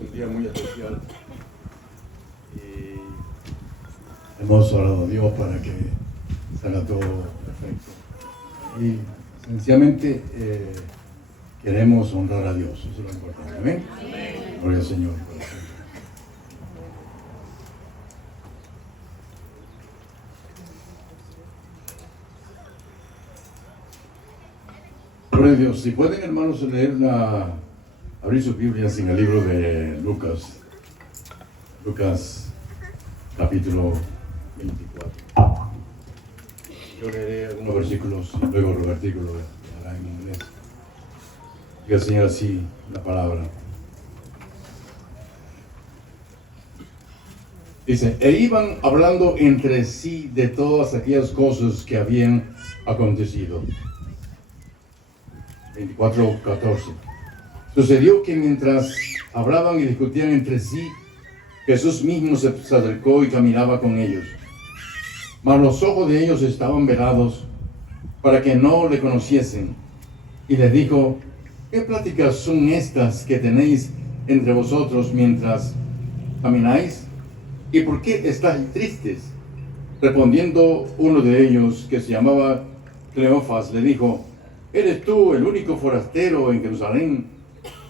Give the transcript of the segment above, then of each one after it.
un día muy especial y hemos orado a Dios para que salga todo perfecto. Y sencillamente queremos honrar a Dios, eso es lo importante. Amén. Gloria al Señor. Gloria a Dios. Si pueden, hermanos, abrir sus Biblias en el libro de Lucas capítulo 24. Yo leeré algunos versículos y luego los versículos en inglés. Diga, Señor, así la palabra. Dice, e iban hablando entre sí de todas aquellas cosas que habían acontecido. 24:14. Sucedió que mientras hablaban y discutían entre sí, Jesús mismo se acercó y caminaba con ellos. Mas los ojos de ellos estaban velados para que no le conociesen. Y les dijo, ¿qué pláticas son estas que tenéis entre vosotros mientras camináis? ¿Y por qué estáis tristes? Respondiendo uno de ellos, que se llamaba Cleofas, le dijo, ¿eres tú el único forastero en Jerusalén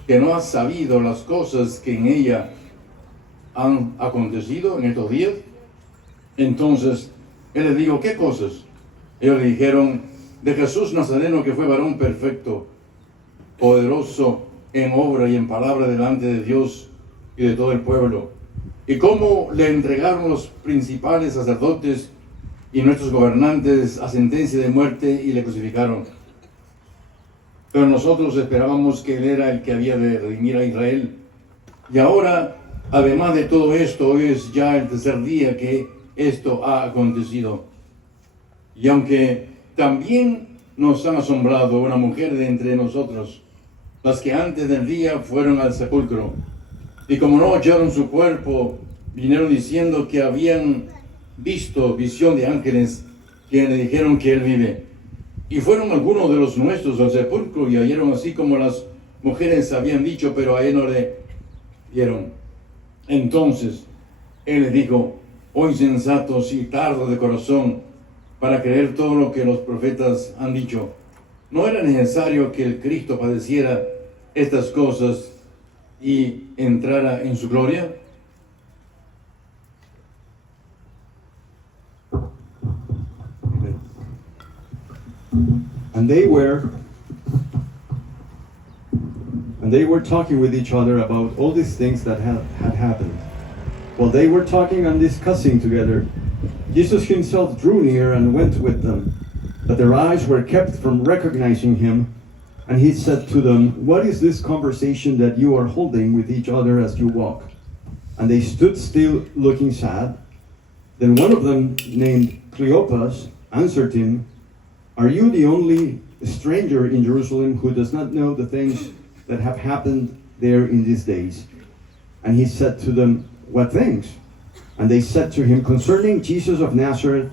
que no has sabido las cosas que en ella han acontecido en estos días? Entonces él les dijo, ¿qué cosas? Ellos le dijeron, de Jesús Nazareno, que fue varón perfecto, poderoso en obra y en palabra delante de Dios y de todo el pueblo, y cómo le entregaron los principales sacerdotes y nuestros gobernantes a sentencia de muerte y le crucificaron. Pero nosotros esperábamos que Él era el que había de redimir a Israel. Y ahora, además de todo esto, hoy es ya el tercer día que esto ha acontecido. Y aunque también nos han asombrado una mujer de entre nosotros, las que antes del día fueron al sepulcro, y como no hallaron su cuerpo, vinieron diciendo que habían visto visión de ángeles que le dijeron que Él vive. Y fueron algunos de los nuestros al sepulcro y hallaron así como las mujeres habían dicho, pero a Él no le vieron. Entonces Él les dijo, oh insensatos y tardos de corazón, para creer todo lo que los profetas han dicho. ¿No era necesario que el Cristo padeciera estas cosas y entrara en su gloria? And they were talking with each other about all these things that had happened. While they were talking and discussing together, Jesus himself drew near and went with them, but their eyes were kept from recognizing him. And he said to them, what is this conversation that you are holding with each other as you walk? And they stood still, looking sad. Then one of them, named Cleopas, answered him, are you the only stranger in Jerusalem who does not know the things that have happened there in these days? And he said to them, what things? And they said to him, concerning Jesus of Nazareth,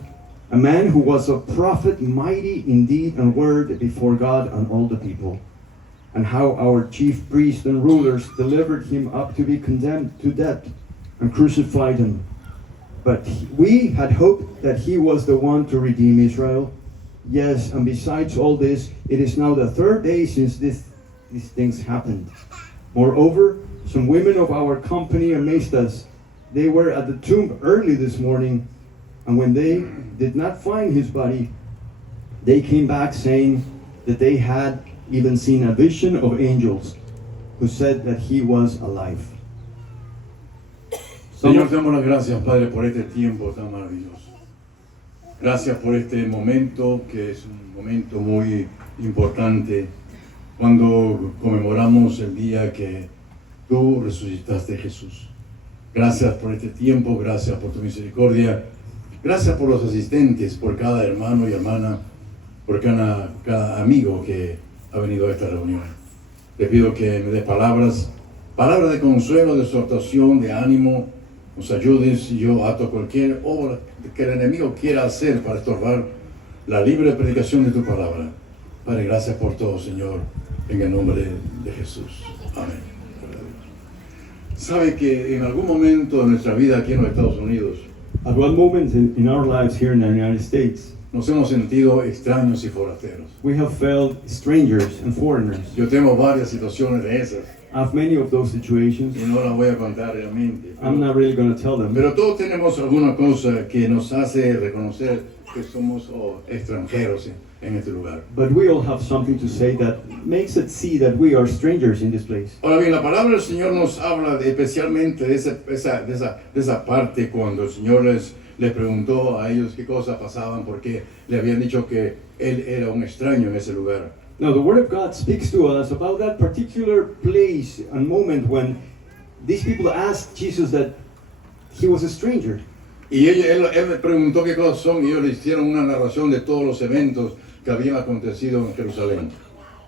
a man who was a prophet, mighty in deed and word before God and all the people, and how our chief priests and rulers delivered him up to be condemned to death and crucified him. But we had hoped that he was the one to redeem Israel. Yes, and besides all this, it is now the third day since these things happened. Moreover, some women of our company amazed us. They were at the tomb early this morning, and when they did not find his body, they came back saying that they had even seen a vision of angels who said that he was alive. Señor, te damos las gracias, Padre, por este tiempo tan maravilloso. Gracias por este momento, que es un momento muy importante, cuando conmemoramos el día que tú resucitaste, Jesús. Gracias por este tiempo, gracias por tu misericordia, gracias por los asistentes, por cada hermano y hermana, por cada amigo que ha venido a esta reunión. Te pido que me des palabras de consuelo, de exhortación, de ánimo, nos ayudes y yo ato cualquier obra que el enemigo quiera hacer para estorbar la libre predicación de tu palabra. Padre, gracias por todo, Señor, en el nombre de Jesús. Amén. Sabe que en algún momento de nuestra vida aquí en los Estados Unidos At one moment in our lives here in the United States, nos hemos sentido extraños y forasteros. we have felt strangers and foreigners. Yo tengo varias situaciones de esas I have many of those situations. y no las voy a contar realmente. I'm not really going to tell them. Pero todos tenemos alguna cosa que nos hace reconocer que somos extranjeros en este lugar. But we all have something to say that makes it see that we are strangers in this place. Ahora bien, la palabra del Señor nos habla especialmente de esa parte cuando el Señor les preguntó a ellos qué cosas pasaban porque le habían dicho que Él era un extraño en ese lugar. Now, the Word of God speaks to us about that particular place and moment when these people asked Jesus that he was a stranger. Y él le preguntó qué cosas son y ellos le hicieron una narración de todos los eventos que habían acontecido en Jerusalén.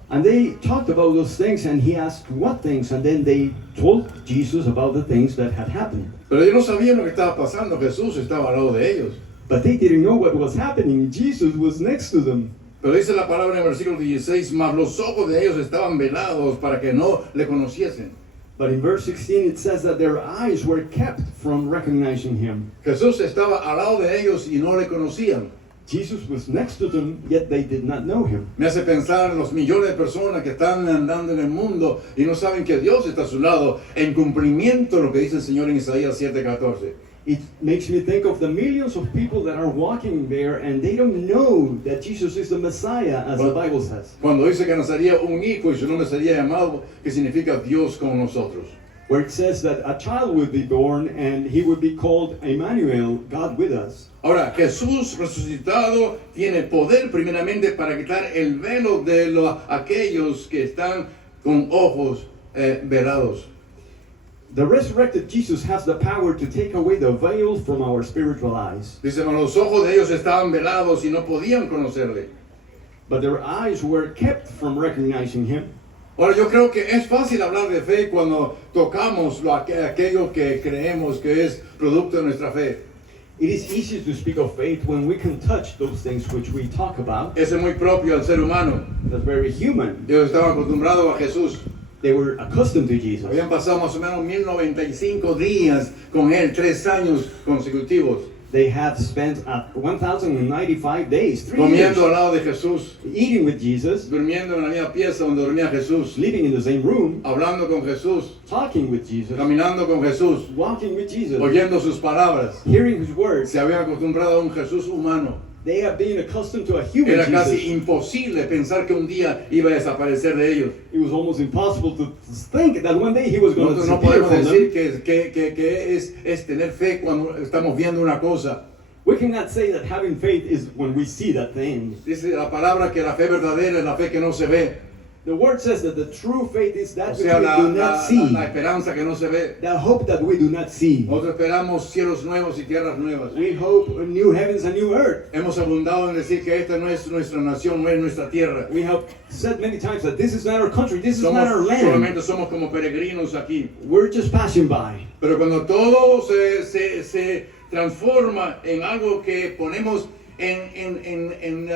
And they talked about those things, and he asked what things, and then they told Jesus about the things that had happened. Pero ellos no sabían lo que estaba pasando, Jesús estaba al lado de ellos. But they didn't know what was happening. Jesus was next to them. Pero dice la palabra en el versículo 16, mas los ojos de ellos estaban velados para que no le conociesen. But in verse 16 it says that their eyes were kept from recognizing him. Jesús estaba al lado de ellos y no le conocían. Jesus was next to them, yet they did not know him. Me hace pensar en los millones de personas que están andando en el mundo y no saben que Dios está a su lado en cumplimiento de lo que dice el Señor en Isaías 7:14. It makes me think of the millions of people that are walking there and they don't know that Jesus is the Messiah, as the Bible says. Cuando dice que nacería un hijo y su nombre sería llamado, que significa Dios con nosotros. Where it says that a child would be born and he would be called Emmanuel, God with us. Ahora, Jesús resucitado tiene poder primeramente para quitar el velo de aquellos que están con ojos velados. The resurrected Jesus has the power to take away the veil from our spiritual eyes. Dice, los ojos de ellos estaban velados y no podían conocerle. But their eyes were kept from recognizing him. Ahora, yo creo que es fácil hablar de fe cuando tocamos aquello que creemos que es producto de nuestra fe. It is easy to speak of faith when we can touch those things which we talk about. Eso es muy propio al ser humano. That's very human. Ellos estaban acostumbrados a Jesús. They were accustomed to Jesus. Habían pasado más o menos 1095 días con él, 3 años consecutivos. They have spent 1,095 days, 3 years, Comiendo al lado de Jesús, eating with Jesus, durmiendo en la misma pieza donde dormía Jesús, living in the same room, hablando con Jesús, talking with Jesus, caminando con Jesús, walking with Jesus, oyendo sus palabras. hearing his words. Se habían acostumbrado a un Jesús humano. They have been accustomed to a human Era casi Jesus. imposible pensar que un día iba a desaparecer de ellos. It was almost impossible to think that one day he was going to Nosotros no disappear podemos from decir them. que es tener fe cuando estamos viendo una cosa. We cannot say that having faith is when we see that thing. Dice la palabra que la fe verdadera es la fe que no se ve. The word says that the true faith is O that which sea, we do not see, la esperanza que no se ve. the hope that we do not see. Nosotros esperamos cielos nuevos y tierras nuevas. We hope new heavens and new earth. Hemos abundado en decir que esta no es nuestra nación, no es nuestra tierra. We have said many times that this is not our country, this is not our land. Solamente somos como peregrinos aquí. We're just passing by. Pero cuando todo se transforma en algo que ponemos en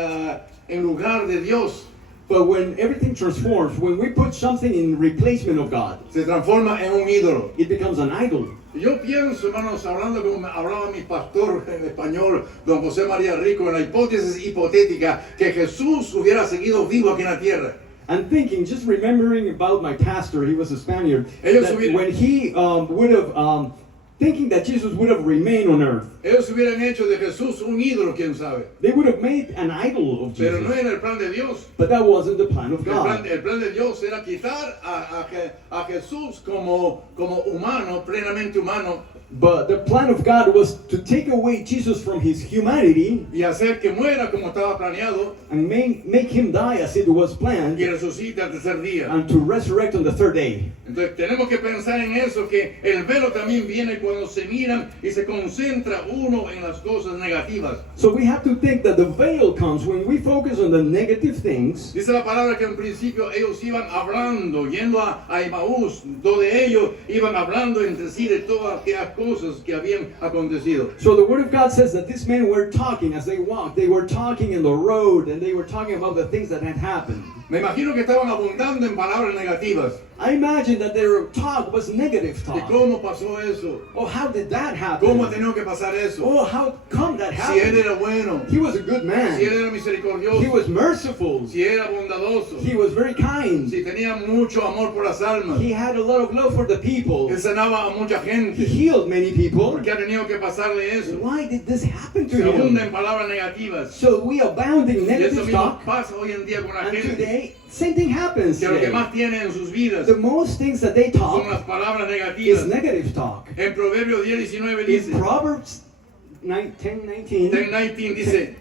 lugar de Dios, But when everything transforms, when we put something in replacement of God, se transforma en un ídolo. it becomes an idol. Yo pienso, hermanos, hablando como hablaba mi pastor en español, don José María Rico, en la hipótesis hipotética que Jesús hubiera seguido vivo aquí en la tierra. And thinking, just remembering about my pastor, he was a Spaniard, Ellos that hubieran- when he would have, thinking that Jesus would have remained on earth, Ellos hubieran hecho de Jesús un ídolo, quién sabe. they would have made an idol of Pero no Jesus. era el plan de Dios. But that wasn't the plan of God. El plan de Dios era quitar a Jesús como humano, plenamente humano, But the plan of God was to take away Jesus from his humanity y hacer que muera como estaba planeado and make him die as it was planned, y resucite al tercer día. and to resurrect on the third day. Entonces tenemos que pensar en eso, que el velo también viene cuando se miran y se concentra uno en las cosas negativas. So we have to think that the veil comes when we focus on the negative things. Dice la palabra que en principio ellos iban hablando, yendo a Emaús, donde ellos iban hablando entre sí de todas aquellas cosas que habían acontecido. So the word of God says that these men were talking as they walked. They were talking in the road and they were talking about the things that had happened. Me imagino que estaban abundando en palabras negativas. I imagine that their talk was negative ¿Y talk. cómo pasó eso? Oh, how did that ¿Cómo ha happen? tenido que pasar eso? Oh, how come that Si él happened? era bueno, He was a good si él man. era He misericordioso, was merciful. si era bondadoso, He was very kind. si tenía mucho amor por las almas, He had a lot of love for the people. él sanaba a mucha He gente. healed many people. ¿Por qué ha tenido que pasarle eso? Why did this happen to Se abunda him? en palabras negativas. So we abound in Y eso negative mismo talk, pasa hoy en día con la and gente. today same thing happens Que lo que today. más tiene en sus vidas The most things that they son talk las palabras is negativas. negative talk. En Proverbios 10:19 dice, In Proverbs 10:19, 10:19 dice,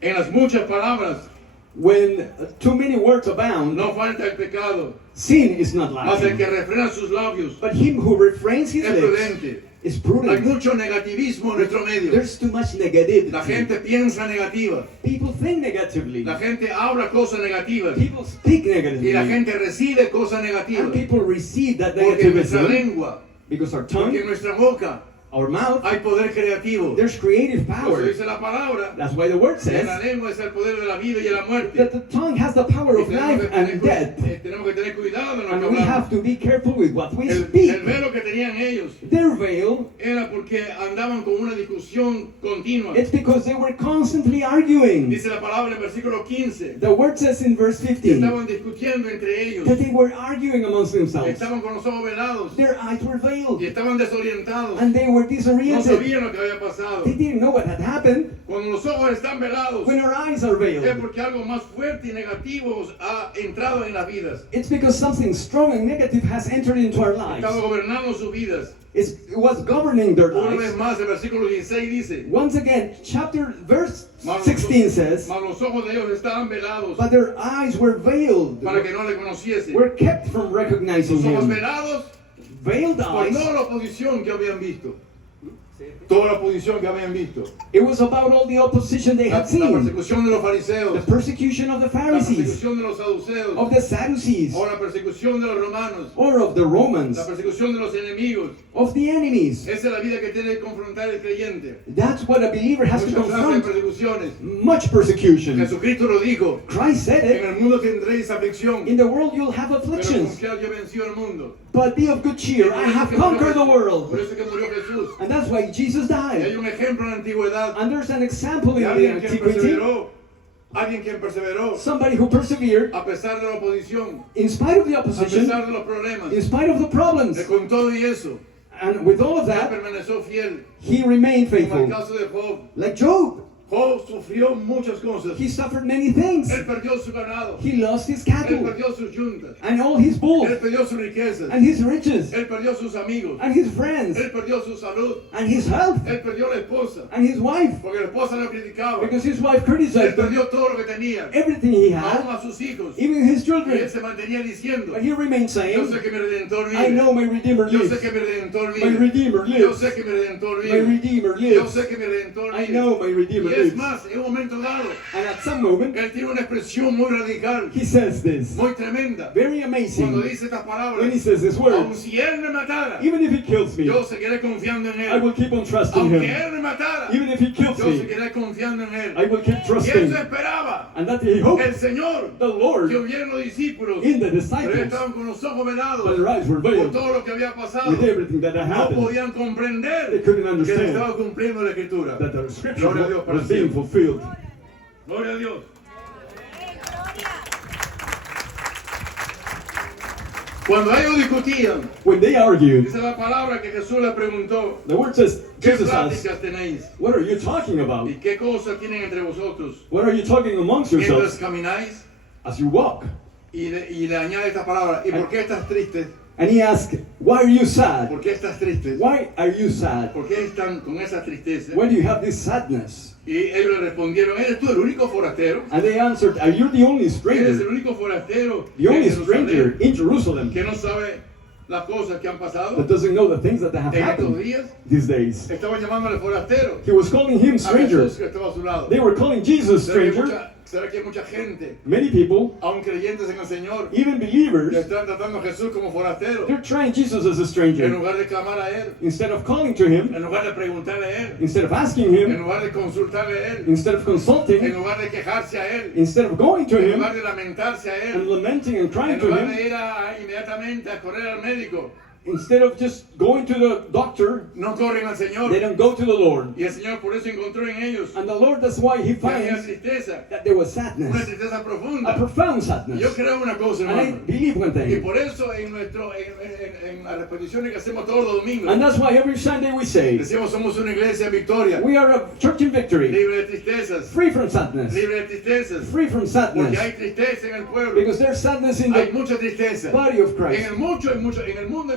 en las muchas palabras when too many words abound, no falta el pecado, sin is not mas el que lacking. refrena sus labios But him who refrains his es lips prudente. is Hay prudent. mucho negativismo en nuestro medio. There's too much negativity. La gente piensa negativa. People think negatively. La gente habla cosas negativas. People speak Y la negatively. gente recibe cosas And negativas. people receive that Porque en nuestra negativity lengua, because our porque en tongue, nuestra boca our mouth, hay poder creativo. there's creative Por eso power. dice la palabra, That's why the word que en la says lengua es el poder de la vida y de la muerte. that the tongue has the power Y of life and death. tenemos que tener cuidado en lo And que we have hablamos. to be careful with what we El speak. velo que tenían ellos Their veil, era porque andaban con una discusión continua. it's because they were constantly arguing. Dice la palabra en versículo 15. The word says in verse Que 15 estaban discutiendo entre ellos. that they were arguing amongst themselves. Estaban con los ojos velados. Their eyes were veiled Y estaban desorientados. and they were No disoriented. sabían lo que había pasado. They didn't know what had happened. Cuando los ojos están velados, When our eyes are es veiled, porque algo más fuerte y negativo ha entrado en las vidas. it's because something strong and negative has entered into our lives. Estaba gobernando sus vidas. It was governing their Una vez lives. más, el versículo 16 dice, Once again, verse mas 16 says, mas los ojos de ellos estaban velados but their eyes were veiled, para que no le conociesen. were kept from recognizing Los ojos him. velados Veiled por eyes. toda la oposición que habían visto. Toda la oposición que habían visto. It was about all the opposition they La had seen. persecución de los fariseos, The persecution of the la Pharisees, persecución de los saduceos, of the Sadducees, o la persecución de los romanos, or of the Romans, la persecución de los enemigos. of the enemies. Esa es la vida que tiene que confrontar el creyente. That's what a believer has to Muchas clases de confront. persecuciones. Much persecution. Jesucristo lo dijo. Christ said En it. el mundo tendréis aflicción, In the world you'll have pero afflictions, confiad, yo vencí al mundo. but be of good cheer. I have conquered the Por world. eso que murió Jesús. And that's why Jesus Y hay died. un ejemplo en la antigüedad And there's an example de in the alguien quien antiquity. perseveró, alguien quien perseveró Somebody who persevered a pesar de la oposición, in spite of the a opposition, pesar de los problemas. in spite of the problems. Con todo y eso, And with all of él that, permaneció fiel. he remained Como el faithful. caso de Job. Like Job, Job sufrió muchas cosas. he suffered many things. Él perdió su ganado. He lost his Él cattle perdió sus yuntas. and all his bulls Él perdió sus riquezas. and his riches Él perdió sus amigos. and his friends Él perdió su salud. and his health Él perdió la esposa. and his wife, Porque la esposa lo criticaba. because his wife Él criticized him, perdió todo lo que tenía. everything he Aún had, a sus hijos. even his Y él children. se mantenía diciendo, But he remained yo saying, sé que mi Redentor I vive. know my Redeemer Yo sé lives. que mi Redentor My vive. Redeemer Yo lives. sé que mi Redentor My vive. Redeemer Yo lives. sé que mi Redentor I vive. know my Y Redeemer es lives. más, en un momento dado, And at some moment, él tiene una expresión muy radical, he says this, muy tremenda. very Cuando amazing, dice estas palabras, when he says this aun word, si él me matara, even if he kills me, yo seguiré confiando en I will él. keep on trusting Aunque him. él me matara, Even if he kills yo me, seguiré confiando en I él. will keep Y trusting. eso esperaba And that he hoped el Señor, the que Lord hubieran los discípulos, in the pero ellos disciples, estaban con los ojos but velados their eyes were por veiled todo lo que había pasado. with everything that had No happened, podían comprender They couldn't que se understand estaba cumpliendo la Escritura. that the scripture Gloria a Dios para was being siempre. fulfilled. Gloria a Dios. Cuando ellos discutían, When they argued, dice la palabra que Jesús le preguntó, the word says, ¿qué Jesus asked, pláticas tenéis? what are you talking about? ¿Y qué cosas tienen entre vosotros? What are you talking amongst Mientras yourselves camináis, as you walk? y le añade esta palabra, ¿y por qué estás triste? And he asked, why are you sad? ¿Por qué estás triste? Why are you sad? ¿Por qué están con esa tristeza? Why do you have this sadness? Y ellos le respondieron, ¿eres tú el único forastero? And they answered, are you the only ¿Eres stranger? el único forastero The only en stranger Jerusalén in Jerusalem que no sabe las cosas que han pasado that doesn't know the things that have en estos happened días? these days. Estaban llamándole forastero He was calling him a stranger. Jesús que estaba a su lado. They were calling Jesus Pero hay stranger. mucha ¿Será que hay mucha gente, Many people, aún creyentes en el Señor, even que believers, están tratando a Jesús como forastero? they're trying Jesus as a En stranger. lugar de clamar a Él, Instead of calling to him, en lugar de preguntarle a Él, instead of asking en him, lugar de consultarle a Él, instead of en consulting, lugar de quejarse a Él, instead of going to en him lugar de lamentarse a and Él, lamenting and crying en to lugar him, de ir inmediatamente a correr al médico, instead of just going to the doctor, no corren al Señor. they don't go to the Lord. Y el Señor por eso encontró en ellos And the Lord, that's why He que había finds tristeza, that there was una sadness, tristeza a profunda. profound Y sadness. yo creo una cosa, And I hermano, believe one y thing. por eso en las repeticiones que hacemos todos los domingos, And that's why every Sunday we say, decimos somos una iglesia en victoria, we are a church in victory, libre de tristezas, free from sadness, libre de tristezas, free from porque sadness, hay tristeza en el pueblo, because there's sadness in hay the mucha tristeza. body of En Christ. el mundo hay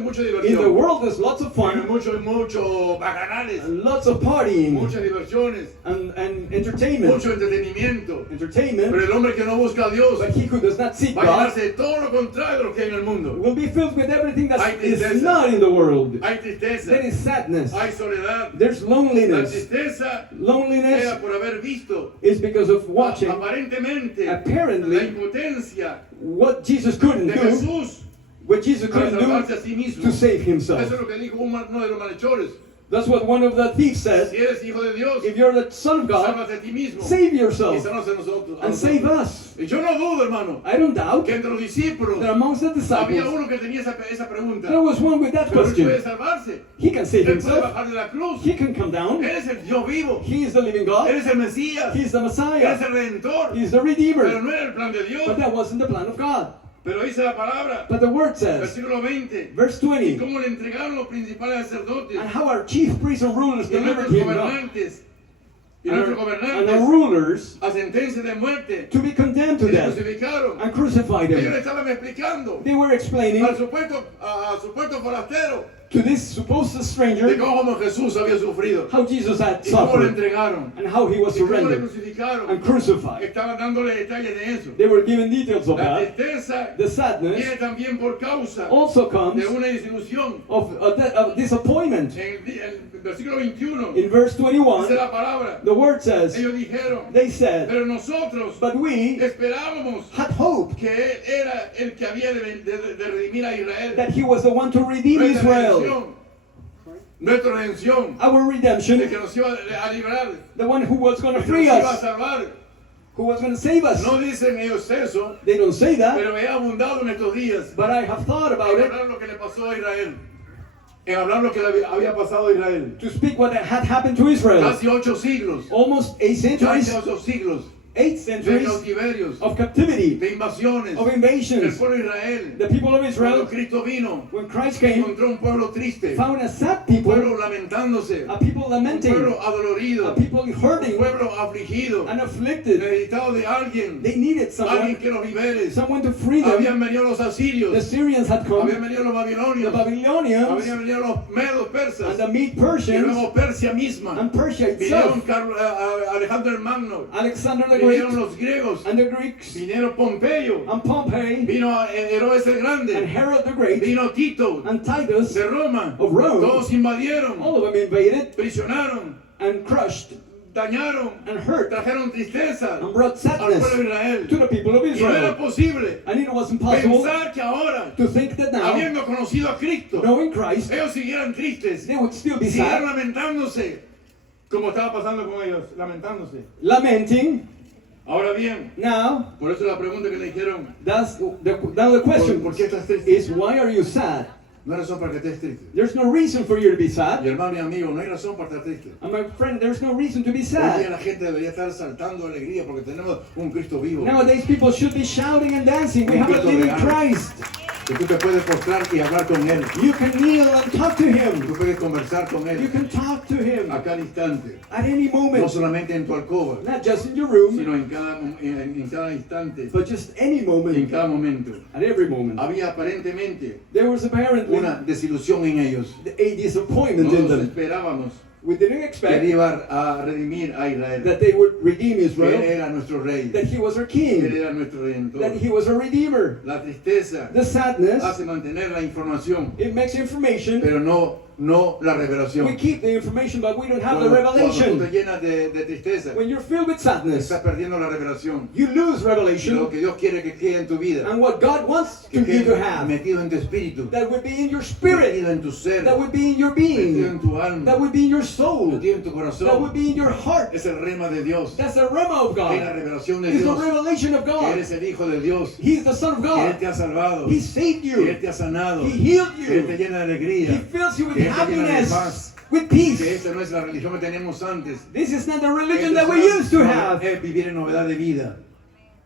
mucha In the diversión. world, there's lots of En el fun, mucho bacanales, and lots of partying, muchas diversiones, and entertainment. mucho entretenimiento. Entertainment, Pero el hombre que no busca a Dios but he who does not seek va a God llenarse de todo lo contrario de lo que hay en el mundo. will be filled with everything that Hay is tristeza. not in the world. Hay tristeza, There is sadness. hay soledad. There's La loneliness. tristeza Loneliness era por haber visto is because of watching aparentemente apparently, la impotencia what Jesus couldn't de do, Jesús what Jesus para couldn't salvarse a do sí mismo. to save Eso himself. es lo que dijo uno de los malhechores. That's what one of the thieves Si said. eres hijo de Dios, If you're the Son of God, sálvate a ti mismo save y yourself sálvanos a nosotros. and save us. Y yo no dudo, hermano, I don't doubt que entre los discípulos that amongst the había disciples, uno que tenía esa pregunta. there was one with that Pero él puede question. salvarse. He can save Él puede himself. bajar de la cruz. He can come down. Él es el Dios vivo. He is the living God. Él es el Mesías. He is the Él es Messiah. el Redentor. He is the Pero Redeemer. no era el plan de But Dios. that wasn't the plan of God. Pero dice la palabra, But the word says, versículo 20, verse y 20, cómo le entregaron los principales sacerdotes and how our chief priests and rulers y delivered nuestros him up, gobernantes y and nuestros our gobernantes rulers a sentencia de muerte to be condemned to y le death crucificaron. and crucified Ellos le him. estaban explicando They were explaining al supuesto forastero to this supposed de stranger cómo Jesús había sufrido how Jesus had y cómo le suffered entregaron and how he was y cómo le surrendered crucificaron. and crucified. Estaban dándole detalles de eso. They were given details of La that. tristeza The sadness viene también por causa also comes de una desilusión. of disappointment. En el versículo 21 In verse dice 21, la palabra, the word says, ellos dijeron, they said, pero nosotros but we esperábamos had hoped que él era el que había de redimir a Israel. that he was the one to redeem Nuestra Israel, redención, nuestra redención, our el redemption, que nos iba a librar, the one who was going el to que free nos iba a us, salvar. who was going to save us. No dicen ellos eso, They don't say that, pero he abundado en estos días but I have thought about en it hablar lo que le pasó a Israel, en hablar lo que le había pasado a Israel. to speak what had happened to Israel. Casi 8 siglos, Almost 8 casi centuries, 8 siglos 8 de centuries cautiverios, of captivity, de invasiones, of del invasions. pueblo de Israel. The people of Cuando Israel, Cristo vino, when Christ came, encontró un pueblo triste, found a sad un people, pueblo lamentándose, a people un lamenting, pueblo adolorido, a people un hurting pueblo afligido, and afflicted. necesitado de alguien, They needed alguien someone, que los libere. someone to free them. Habían venido los The asirios, Syrians had come, habían venido los the babilonios, Babylonians, habían venido los medos persas, and the Mede y Persians, luego Persia misma. and Persia Vinieron itself, Alejandro el Magno, Alexander the Great, vinieron los griegos, and the Greeks, vinieron Pompeyo, and Pompey, vino Herodes el and Grande, Herod the Great, vino Tito and Titus, de Roma, of Rome. todos invadieron, all of them invaded prisionaron, and crushed dañaron, and hurt trajeron tristeza and brought al pueblo de sadness Israel. to the people of Y no era Israel. posible And it wasn't possible pensar que ahora, to think that now, habiendo conocido a Cristo, knowing Christ, ellos siguieran tristes, they would still be siguieran sad, lamentándose, como estaba pasando con ellos, lamentándose. lamenting. Ahora bien, Now, por eso la pregunta que le dijeron, now the question ¿por qué estás triste? is, why are you sad? No hay razón para que estés triste. There's no reason for you to be Mi sad. hermano y amigo, no hay razón para estar triste. And my friend, there's no reason to be Hoy día sad. la gente debería estar saltando de alegría porque tenemos un Cristo vivo. Nowadays, people should be shouting and dancing. We have a living Christ. Que tú te puedes postrar y hablar con Él. You can kneel and talk to Tú Him. puedes conversar con You Él can talk to Him a cada instante. at any No moment, solamente en tu alcoba, not just in your room, sino en cada instante, but just any en moment, cada momento. at every moment. Había aparentemente There was apparently una desilusión en ellos. a disappointment in Nosotros them. esperábamos We didn't que expect iba a redimir a Israel. that they would redeem Que Él Israel, era nuestro rey. that He was our Que Él King, era nuestro that redentor. He was a Redeemer. La tristeza The sadness, hace mantener la información, it makes information, pero no no la We revelación. keep the information, but we don't have the Cuando tú te revelation. llenas de tristeza, When you're filled with sadness, estás perdiendo la revelación. you lose Lo revelation. que Dios quiere que quede en tu vida, And what God wants que you to quede have, metido en tu espíritu, that would be in your spirit, metido en tu ser, that would be in your metido en being, tu alma, that would be in your soul, metido en tu that would corazón. be in your heart. Es el rema de Dios, That's the rema of es la God. revelación de It's the Dios, revelation of que God. eres el Hijo de Dios, He's the Son of que Él God. te ha salvado, He saved que Él you. te ha sanado, He healed que Él te you. llena de He alegría, fills you with que Él te llena de happiness, paz, with que peace. esa no es la religión que teníamos antes. This is not the religion Esta that we es used to have. vivir en novedad de vida,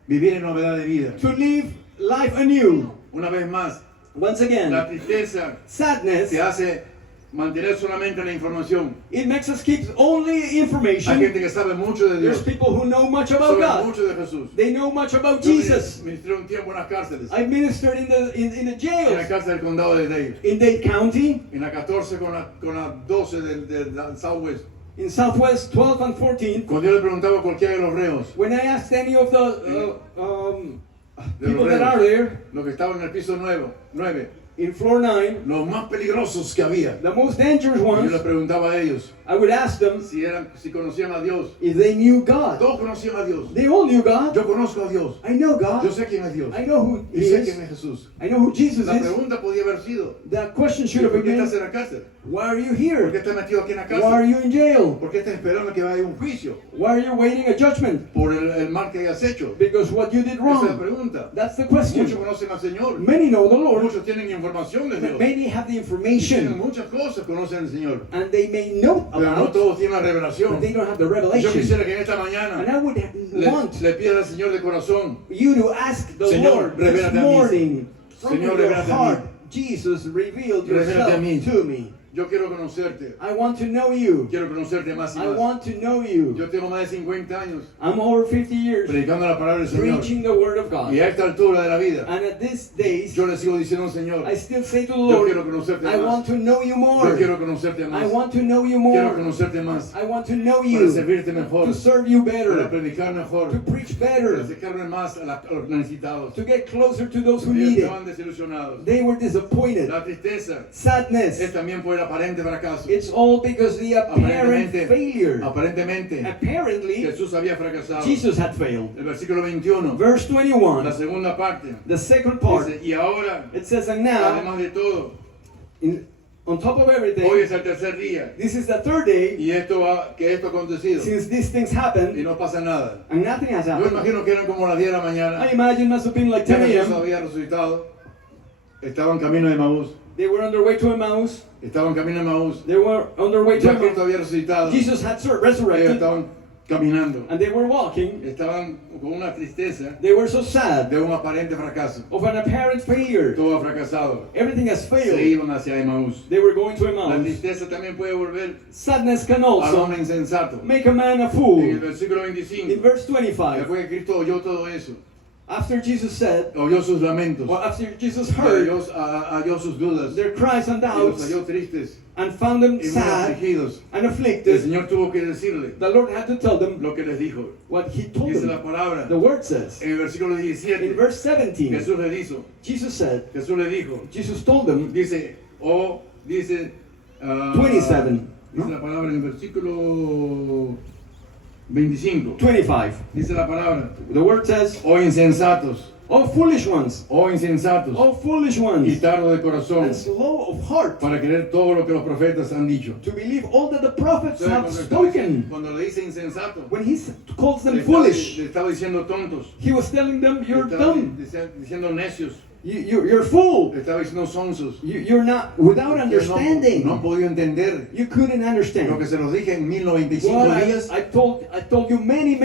vivir en novedad de vida. To live life anew. Una vez más, Once la again, tristeza sadness, te hace mantener solamente la información. it makes us keep only Hay information. gente que sabe mucho de There's Dios, people who know much about sabe God. mucho de Jesús. They know much about Yo Jesus. ministré un tiempo en las cárceles, I ministered in the en la jails cárcel del condado de Dade, in Dade County, en la 14 con la 12 del Southwest. in Southwest 12 and 14. Cuando yo le preguntaba a cualquiera de los reos, When I asked any of the de people los that are reos, there los que estaban en el piso 9, in floor 9, los más peligrosos que había, the most dangerous yo ones, les preguntaba a ellos I would ask them si conocían a Dios. if they knew God. Todos conocían a Dios. They all knew God. Yo conozco a Dios. I know Yo God. sé quién es Dios. I know who Y He sé quién is. es Jesús. I know who Jesus La is. pregunta podía haber sido, That question should have ¿por qué estás been, en la cárcel? why are you ¿Por qué here? estás metido aquí en la Why are cárcel? you in jail? ¿Por qué estás esperando que vaya un juicio Why are you waiting a judgment? por el mal que hayas hecho? Because what you did Esa es la wrong. pregunta. That's the Muchos question. conocen al Señor. Many know the Lord. Muchos tienen información de Dios. Many have the Tienen information muchas cosas, conocen al Señor. and they may know Pero no about, todos tienen la but revelación. they don't have the Yo revelation. quisiera que en esta And mañana I would want le pidas al Señor de corazón, you to ask the Señor, Lord revélate this a mí. morning from Señor, your revélate a mí. heart, Jesus, revealed Revélate a mí. yourself to me. yo quiero conocerte. I want to know you. Quiero conocerte más y I más. want to know you. Yo tengo más de 50 años I'm over 50 years predicando la palabra del Señor. preaching the word of God. Y a esta altura de la vida, And at these days, yo le sigo diciendo al Señor, I still say to the yo quiero Lord, conocerte I más. want to know you Yo more. quiero conocerte I más. want to know you Quiero more. conocerte más. I want to know Para you, servirte mejor. to serve you Para better, predicar mejor. to preach Para better, acercarme más a los necesitados. to get closer to those who Ellos need it. estaban desilusionados. They were disappointed. La tristeza es Sadness. también por el aparente fracaso. It's all because the apparent failure. Aparentemente, Apparently, Jesús había fracasado. Jesus had failed. El versículo 21, Verse la 21, segunda parte, the second part, dice, y ahora, it says, and now, además de todo, on top of hoy everything, es el tercer día, this is the third day y esto ha acontecido, since these things y happened, no pasa nada. and nothing has Yo happened. imagino que eran como las 10 de la mañana, I imagine it must have been like ya 10 Jesús a.m. había resucitado, estaban camino de Maús, They were on their way to Emmaus. estaban camino de Maús, They were on their way to ya Cristo Emmaus. había resucitado, Jesus had ellos resurrected, estaban caminando, and they were walking. estaban con una tristeza They were so sad de un aparente fracaso, of an apparent failure. todo ha fracasado, Everything has se failed. iban hacia Emaús. They were going to La Emmaus. tristeza también puede volver Sadness can a un also hombre insensato. make a man a En el fool. versículo In 25, verse 25, después que Cristo oyó todo eso, after Jesus said, oyó sus lamentos, or after Jesus heard oyó sus dudas, their cries and y los doubts halló tristes and found them y muy sad afligidos. and El afflicted, Señor tuvo que decirle the Lord had to tell them lo que les dijo. what He told Dice la them. palabra, The word says, en el versículo in 17, verse 17, Jesús le dijo, Jesus le dijo, Jesus told them, dice, dice, 27, dice la palabra en el versículo 25, 25, dice la palabra, the word says, oh insensatos, oh foolish ones, oh insensatos, oh foolish y ones, tardo de corazón, and slow of heart, para creer todo lo que los profetas han dicho. to believe all that the prophets have Entonces, spoken. cuando le dice insensato, When he calls le them estaba, foolish, le estaba diciendo tontos, he was telling them, le you're estaba dumb, diciendo necios, you're fool, le estaba diciendo sonsos. you're not, without Que understanding. no han podido entender You couldn't lo understand. que se los dije en 1095 What días, I told you many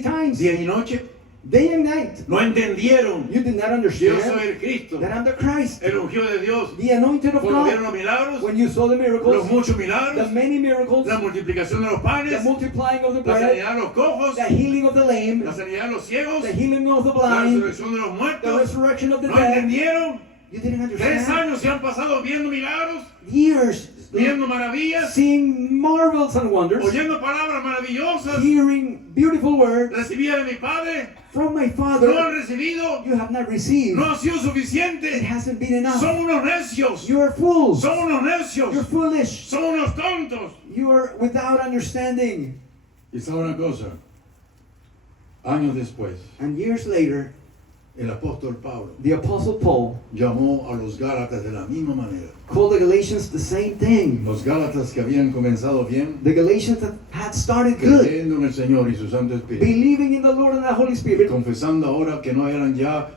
times, día y noche. day and night. No entendieron You did not que yo understand soy el Cristo, that I'm the Christ, el ungido de Dios. the anointed of Cuando vieron God. los milagros, When you saw the los miracles, muchos the milagros, many miracles, la multiplicación de los the panes, multiplying of the la bread, sanidad de los cojos, the healing of the lame, la sanidad de los ciegos, the healing of the la blind, resurrección de los the muertos. resurrection of the ¿No dead. entendieron? You didn't 3 understand. años se han pasado viendo milagros. Years viendo maravillas, seeing marvels and wonders, oyendo palabras maravillosas, hearing beautiful words recibía de mi Padre, from my no Father. han recibido, You have not received. no ha sido It suficiente, hasn't been enough. son unos necios, You are fools. son unos necios, You're foolish. son unos tontos. You are without understanding. Y sabe una cosa, años después, And years later, el apóstol Pablo the Apostle Paul llamó a los Gálatas de la misma manera. called the Galatians the same thing. Los Gálatas que habían comenzado bien, The Galatians that had started good, creyendo en el Señor y su Santo Espíritu, believing in the Lord and the Holy Spirit, confesando ahora que no eran ya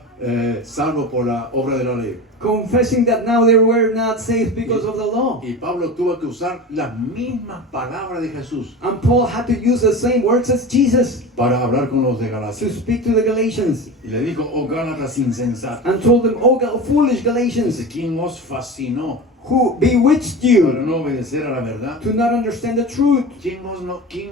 salvos por la obra de la ley. confessing that now they were not saved because of the law. Y Pablo tuvo que usar las mismas palabras de Jesús And Paul had to use the same words as Jesus para hablar con los de to Galacia. speak to the Galatians. Y le dijo, oh Gálatas insensatos, And told them, oh foolish Galatians, dice, ¿quién os fascinó who bewitched para you no obedecer a la verdad? to not understand the truth? ¿Quién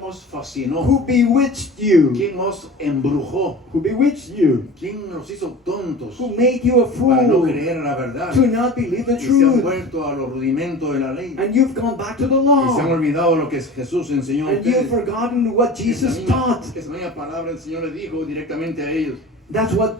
os fascinó? Who bewitched you? ¿Quién os embrujó? Who bewitched you? ¿Quién nos hizo tontos Who made you a para no fool creer a la verdad? to not believe the Y se han truth? vuelto a los rudimentos de la ley. And you've gone back to the Y se han law. olvidado lo que Jesús enseñó a And you've ustedes. forgotten what Jesus taught. Esa misma palabra el Señor le dijo directamente a ellos. That's what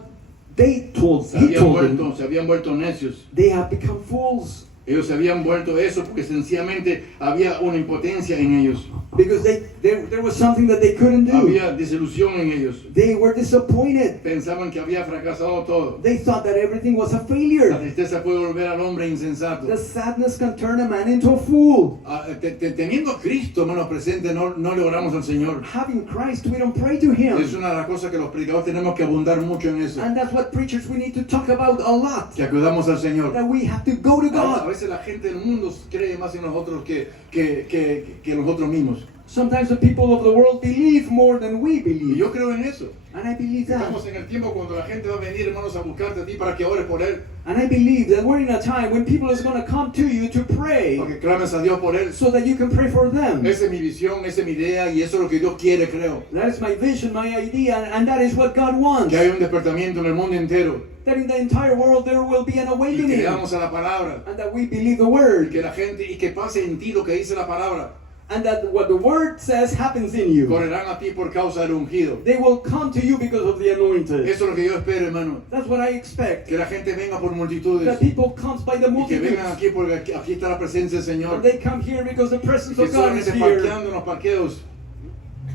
they told. Se He habían told them. vuelto necios. They have become fools Ellos se habían vuelto eso porque sencillamente había una impotencia en ellos. because there was something that they couldn't do. Había desilusión en ellos. They were disappointed. Pensaban que había fracasado todo. They thought that everything was a La failure. tristeza puede volver al hombre insensato. The sadness can turn a man into a fool. Teniendo a Cristo, hermanos, presente, no le oramos al Señor. Having Christ, we don't pray to Es Him. una de las cosas que los predicadores tenemos que abundar mucho en eso. And that's what preachers we need to talk about a lot. Que acudamos al Señor. That we have to go to A God. veces la gente del mundo cree más en nosotros que nosotros mismos. Sometimes the people of the world believe more than we Y believe. yo creo en eso. And I believe that. Estamos en el tiempo cuando la gente va a venir, hermanos, a buscarte a ti para que ores por él, And I believe that we're in a time when people is going to come to you to pray para que clames a Dios por él. so that you can pray for them. Esa es mi visión, esa es mi idea y eso es lo que Dios quiere, creo. That is my vision, my idea, and that is what God wants. Que haya un despertamiento en el mundo entero That in the entire world there will be an y que awakening. leamos a la palabra And that we believe the y word. que la gente y que pase en ti lo que dice la palabra. And that what the word says happens in you. Correrán a ti por causa del ungido. They will come to you because of the anointed. Eso es lo que yo espero, hermano. That's what I expect. Que la gente venga por multitudes That people comes by the y que multitudes. vengan aquí porque aquí está la presencia del Señor. And they come here because the presence Que of God is solamente here. parqueando en los parqueos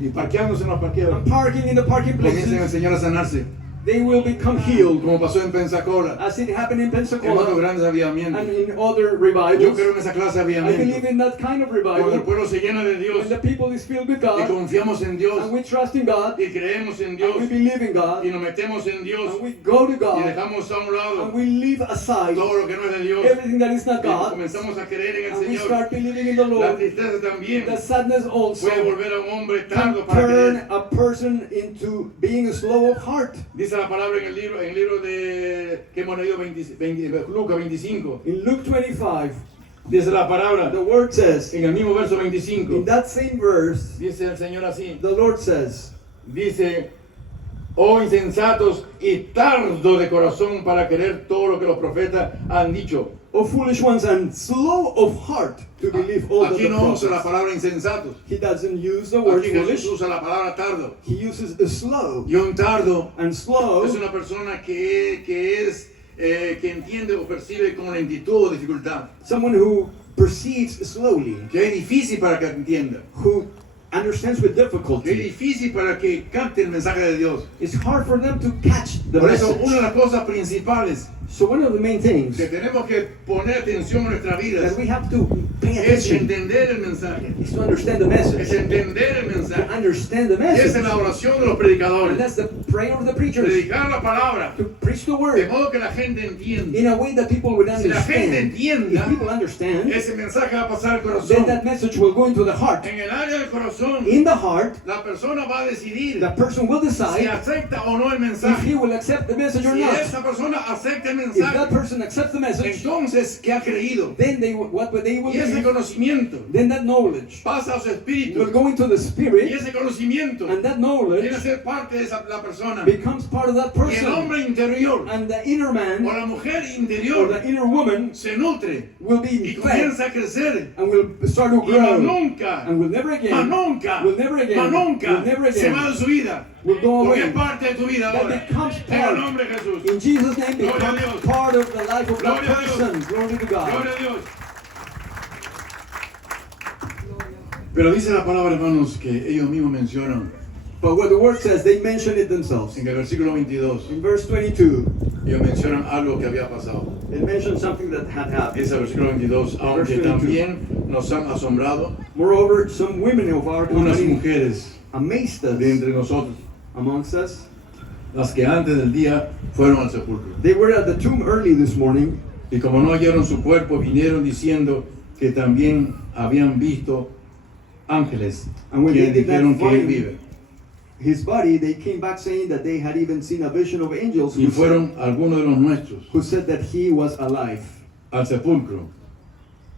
y parqueándose en los parqueos And parking in the parking comiencen el places, Señor a sanarse, they will become healed. como pasó en Pensacola, As it happened in en otros Pensacola grandes and avivamientos. in other Yo revivals. creo en esa clase de I believe avivamiento. in that kind of Cuando el revival. pueblo se llena de Dios When the people is filled with y God confiamos en Dios and we trust in God y creemos en and Dios we believe in y God nos metemos en Dios and we go to y God dejamos a un lado and we leave aside todo lo que no es de Dios everything that is not y God comenzamos a creer en el and we Señor. start believing in the La Lord. tristeza también The sadness also puede volver a un hombre can tardo para turn creer. a person into being slow of heart. Dice la palabra en el libro de que hemos leído Lucas 25. In Luke 25, Dice la palabra the word says, en el mismo verso in 25. that same verse, Dice el Señor así. the Lord says, Dice, oh insensatos y tardo de corazón para creer todo lo que los profetas han dicho. O foolish ones and slow of heart to believe all that Aquí the no usa la prophets. palabra insensatos. He doesn't use the word Aquí foolish. Jesús usa la palabra tardo. He uses the slow. Y un tardo And slow es una persona que entiende o percibe con lentitud o dificultad. someone who perceives slowly, Que es difícil para que entienda. who understands with Que es difficulty. difícil para que capte el mensaje de Dios. It's hard for them to catch the Por eso, una de message. las cosas principales So one of the main things que tenemos que poner atención en nuestras vidas that we have to pay es attention entender el mensaje. is to understand the Es message. entender el To mensaje. understand the Y esa es message. la oración de los And predicadores. that's the prayer of the preachers. Predicar la palabra To preach the de word modo que la gente entienda. in a way that people would Si la gente understand. entienda, If people understand, ese mensaje va a pasar al then corazón. that message will go into the heart. En el área del corazón, In the heart, la persona va a decidir the person will si decide acepta o no el if mensaje. he will accept the message or Si not. esa persona acepta este if that mensaje, person accepts the message, entonces, ¿qué ha creído? then what they will Y ese do, conocimiento then that knowledge pasa a su will espíritu. go into the Y spirit, ese conocimiento and that viene knowledge a ser parte de la persona. becomes part of that Y el person. hombre interior And the inner man o la mujer or interior the inner woman se nutre will y be fed comienza a crecer. and will start to Y más grow nunca, and will never más again, nunca, will never again, más nunca will never se va again, de su vida. will go Porque away. es parte de tu vida That ahora. becomes En el part, nombre de Jesús. in Jesus' name, Gloria a becomes Dios. part of the life of that Gloria a Dios. person. Glory to God. Gloria a Dios. Pero dice la palabra, hermanos, que ellos mismos mencionan But what the word says, they mention it themselves. en el versículo 22. In verse 22, Ellos mencionan algo que había pasado. they mention something that had happened. Dice el versículo 22, aunque 22. también nos han asombrado Moreover, some women of our unas company mujeres amazed de us entre nosotros, amongst us. las que antes del día fueron al sepulcro. They were at the tomb early this morning, Y como no hallaron su cuerpo, vinieron diciendo que también habían visto ángeles And when que they did not dijeron que él find vive. his body. They came back saying that they had even seen a vision of angels Y fueron algunos de los nuestros who said that he was alive. al sepulcro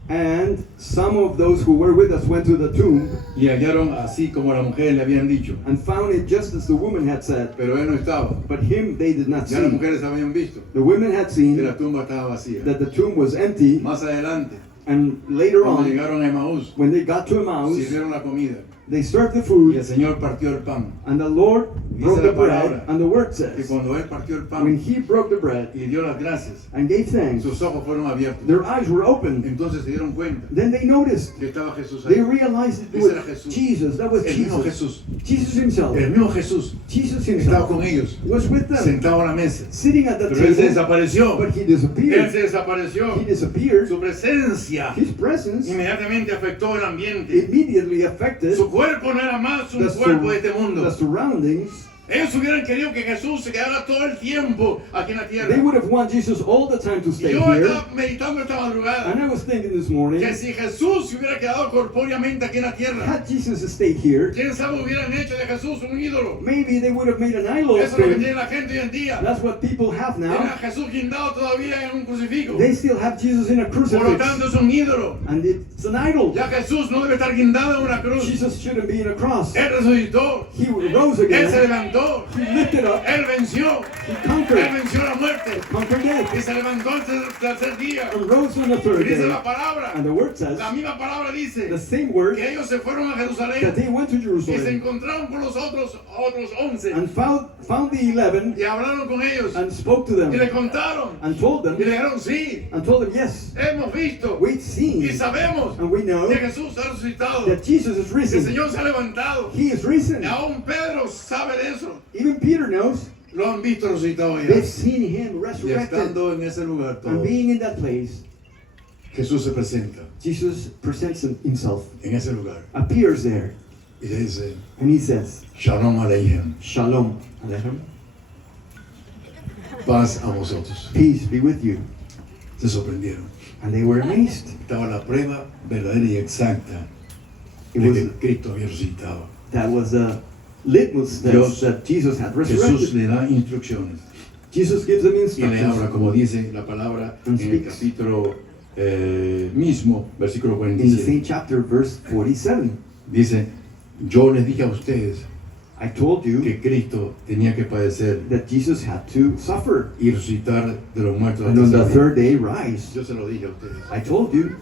And some of those who were with us went to the tomb y hallaron así como las mujeres le habían dicho. and found it just as the woman had said. Pero él no estaba. But him they did not Ya las see. mujeres habían visto The women had que seen la tumba estaba vacía. that the tomb was empty, Más adelante, and later cuando on, llegaron a Emaús, when they got to Emmaus, sirvieron la comida they served the y food, el Señor partió el pan. and the Lord broke the la palabra bread, and the word Y says, cuando él partió el when pan he broke the bread y dio las gracias, and gave thanks, sus ojos fueron abiertos. their eyes were opened. Entonces se dieron cuenta Then they noticed, que estaba Jesús they ahí. realized it Ese era was Jesús. Jesus. That was El mismo Jesus. Jesús. Jesus himself. El mismo Jesús Jesus estaba himself con ellos, was with them, sentado a la mesa. sitting at the Pero él se table, desapareció. but he Él disappeared. se desapareció. He disappeared. Su presencia His presence inmediatamente afectó el ambiente. immediately affected Su cuerpo no era más un the, cuerpo de este mundo. the surroundings. Ellos hubieran querido que Jesús se quedara todo el tiempo aquí en la They tierra. would have wanted Jesus all the time to Y stay yo here. estaba meditando esta madrugada And I was thinking this morning, que si Jesús se hubiera quedado corpóreamente aquí en la tierra, had Jesus stayed here, quién sabe hubieran hecho de Jesús un ídolo. maybe they would have made an idol Eso of es lo que him. tiene la gente hoy en día. That's what people have Tienen a now. Jesús guindado todavía en un crucifijo. They still have Jesus in a Por lo crucifix. tanto es un ídolo. And it's an idol. Ya Jesús no debe estar guindado en una cruz. Jesus shouldn't be in a cross. Él resucitó. He rose Él se again. levantó. He lifted up. Él venció. He Él conquered. venció la muerte. Conquered Y death. se levantó el tercer día. And rose on the Y third dice day. la palabra. And the word says, La misma palabra dice the same word, que ellos se fueron a that Jerusalén they went to y se Jerusalem encontraron con los otros 11 and found the 11 y hablaron con ellos and spoke to y le them contaron and told y them le dijeron sí, and told them, yes, hemos visto we've y seen sabemos and we know que Jesús ha resucitado, that Jesus is que el risen. Señor se ha levantado. He is risen. Y aún Pedro sabe de eso. Even Peter knows. Lo han visto resucitado ya. They've seen him Y resurrected. estando en ese lugar And todo, being in that place, Jesús se presenta Jesus presents himself, en ese lugar appears there, y le dice, and he says, Shalom Aleichem, Shalom Aleichem, paz a vosotros. peace be with you. Se sorprendieron. And they were amazed. Estaba la prueba verdadera y exacta It de was, que Cristo había resucitado. that was a litmus Dios- test that Jesus had Jesús resurrected. le da instrucciones Jesus gives them y le instructions. habla, como dice la palabra And en el speaks. capítulo mismo, versículo In the 47. same chapter, verse 47, Dice, yo les dije a ustedes I told you que Cristo tenía que padecer that Jesus had to suffer y resucitar de los muertos al and on the tercer día. third day rise. Yo se lo dije a ustedes. I told you,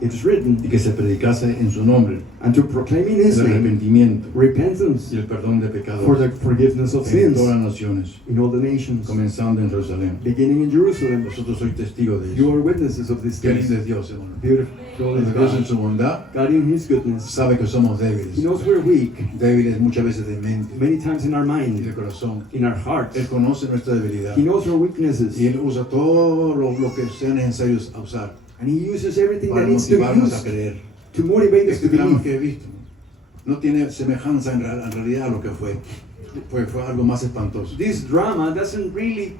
it is written, Y que se predicase en su nombre and to proclaim in el his name arrepentimiento repentance y el perdón de for pecados the forgiveness of en sins todas las naciones, in all the nations, comenzando en Jerusalén. beginning in Jerusalem. Vosotros sois testigos de You eso. are witnesses of this Qué things. lindo es Dios, hermano. Beautiful is Dios en God. su bondad God in his goodness. sabe que somos débiles. He knows we're weak, Débiles muchas veces de mente many times in our y de mind, corazón. in our hearts. Él conoce nuestra debilidad He knows our weaknesses, y Él usa todo lo que sea necesario a usar and he uses everything para that needs to be motivarnos a used creer. to motivate us Este to drama believe. que he visto no tiene semejanza en realidad a lo que fue. Fue algo más espantoso. This drama doesn't really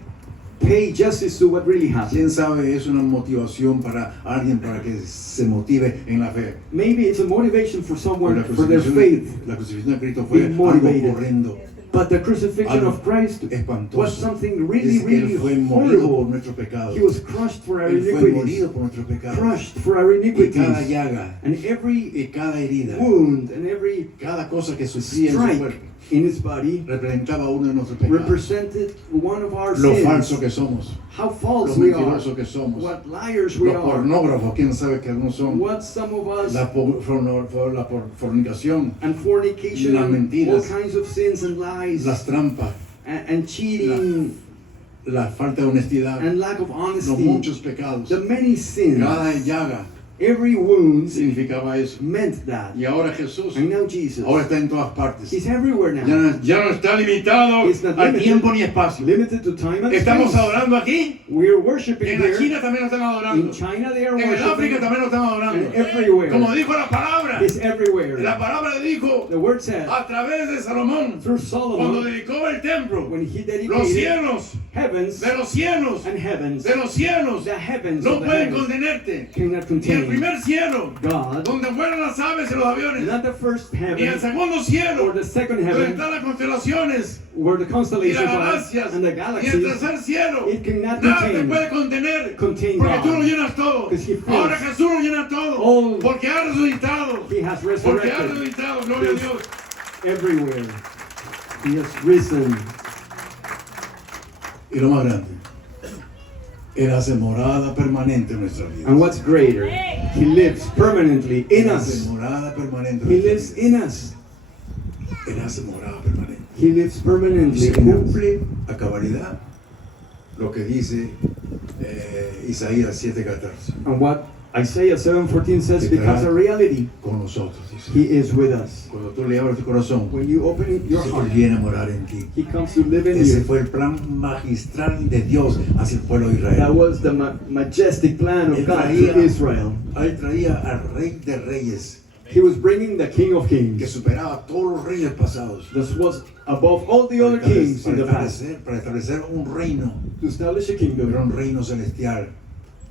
pay justice to what really happened. ¿Quién sabe? Es una motivación para alguien para que se motive en la fe. Maybe it's a motivation for Pero someone for their faith. la crucifixión de Cristo fue Being algo motivated. horrendo. But the crucifixion algo of Christ was espantoso. something really, Es que Él really fue molido por horrible. nuestros pecados. He was crushed for our Él fue iniquities. molido por nuestros pecados. Crushed for our Y cada iniquities. llaga, And every y cada herida, wound and every cada cosa que sufría en su strike cuerpo, in his body representaba uno de nuestros pecados. represented one of our Lo sins. falso que somos, How lo false we are. mentirosos que somos, What liars we los are. pornógrafos, quién sabe que no son, What some of us la fornicación, and fornication las and all mentiras, kinds of sins and lies las trampas, and cheating la falta de honestidad, and lack of los honesty. muchos pecados. The many sins. Cada llaga Every wound significaba eso. meant that. Y ahora Jesús, And now Jesus. ahora está en todas partes. He's everywhere now. Ya no está limitado It's not a limited. tiempo ni espacio. Limited to time and Estamos space. adorando aquí. We're worshiping En la here. China también lo están adorando. In China they are En el África worshiping. también lo están adorando. And everywhere. Como dijo la palabra. It's everywhere. La palabra le dijo The word said a través de Salomón through cuando Solomon dedicó el templo. when he Los dedicated cielos, heavens de los cielos, and heavens. de los cielos, The heavens no of the pueden heavens contenerte. cannot Ni el contain primer cielo, God. donde vuelan las aves y los aviones. Not the first Ni el heaven segundo or cielo, the second donde heaven están las constelaciones where the y las constellations are galaxias. and the Y el galaxies. tercer cielo, It cannot nada te contain- puede contener. contain Porque God. tú lo llenas todo. Because he fills Ahora Jesús lo llena todo. all- Porque ha resucitado. He has Porque ha resurrected resucitado. Gloria a Dios. everywhere. He has risen. Y lo más grande, Él hace morada permanente en nuestra vida. And what's greater? He lives permanently in Él hace us. morada permanente en He nuestra lives vida. in us. Él hace morada permanente. He lives Y permanently se in us. cumple a cabalidad lo que dice Isaías 7:14. And what Isaiah 7:14 says becomes a reality. Con nosotros, dice. He is with us. Cuando tú le abres tu corazón, When you open your Él heart, viene a morar en ti. He comes to live in Ese you. fue el plan magistral de Dios hacia el pueblo de That Israel. was the majestic plan of Él God traía- to Israel. Él traía al Rey de Reyes, He was bringing the King of que Kings. superaba a todos los reyes pasados. This was above all the other kings in the past. Para establecer un reino, To establish a pero kingdom, un reino celestial,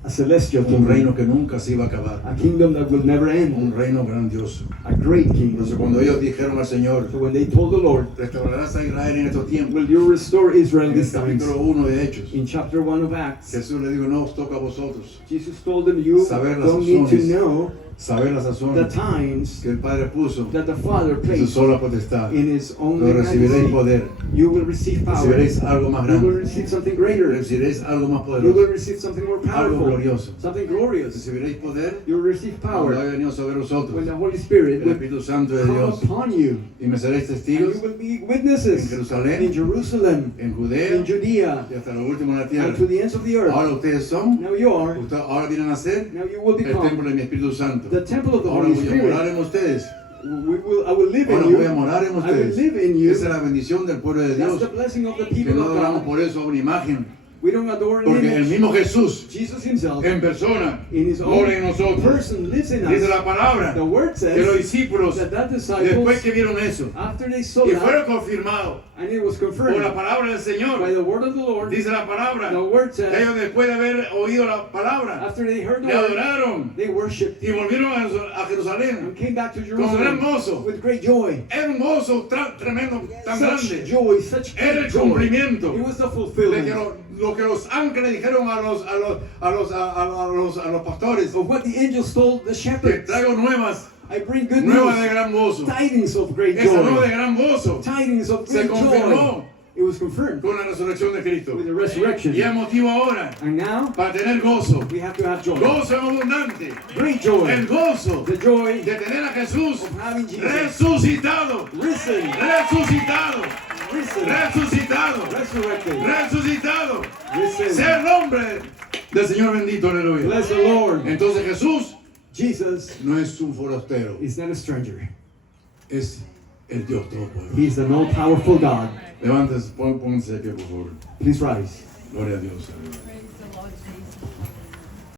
a celestial un reino kingdom, que nunca se iba a acabar, a kingdom that will never un end, reino grandioso. a great Entonces cuando kingdom. ellos dijeron al Señor, So when they told the Lord, restaurarás a Israel en estos tiempos, will you restore Israel en el this time? capítulo 1 de Hechos, In chapter 1 of Acts, Jesús le dijo, no os toca a vosotros Jesus told them, you Saber las don't need to razones. know saber las the razones times que el Padre puso that the Father en su placed sola potestad. in His own Pero recibiréis majesty. poder, You will receive power. recibiréis algo más You will grande, receive something greater. recibiréis algo más You will poderoso, receive something more algo powerful. glorioso. Something glorious. Recibiréis poder You will receive cuando power haya venido sobre when vosotros the Holy Spirit el will Espíritu Santo de come Dios, upon you. y me seréis And testigos you will be en witnesses in Jerusalén, Jerusalem, en in Judea Judea, y hasta lo último de la tierra. and to the ends of the earth. Ahora ustedes son, Now you are. ahora vienen a ser Now you will el templo become de mi Espíritu Santo. the temple of the Ahora Holy voy a morar Spirit. en ustedes. I will live Ahora in voy a you. morar en I will ustedes. live in Esa es you. la bendición del pueblo de That's Dios. the blessing of the Que people no of adoramos God. por eso a una imagen, We don't adore an porque el image. mismo Jesús Jesus Himself, en persona in His mora en own nosotros. person, lives in Dice us. la palabra The Word que los says discípulos, that después disciples, que vieron eso after they saw y that, fueron confirmados and it was por la confirmed palabra del by Señor, the word of the Lord, dice la palabra, the Word says, ellos después de haber oído la palabra, after they heard the le word, adoraron they worshipped y volvieron a and Jerusalén came back to con gran Jerusalem gozo. with great joy. Era un gozo tremendo, tan Such grande, joy, such era great el joy. cumplimiento It was the de que fulfillment lo que los ángeles dijeron a los pastores, of what the angels told the que shepherds. traigo nuevas, I bring good nuevas de news, gran gozo. tidings of great Esa nueva de joy, gran gozo tidings of se great joy. confirmó It was confirmed con la resurrección de Cristo. with the resurrection. Y es motivo ahora And now para tener gozo, we have to have joy. gozo abundante, Great joy. el gozo The joy de tener a Jesús of having Jesus resucitado, risen, resucitado, risen, resucitado, resurrected, resucitado. risen. Sea el nombre del Señor bendito, aleluya. Bless the Lord. Entonces Jesús Jesus no es un forastero, is not a stranger. es el Dios Todopoderoso. He is the all-powerful God. Levántese, pónganse de pie, por favor. Please rise. Gloria a Dios. Praise the Lord Jesus.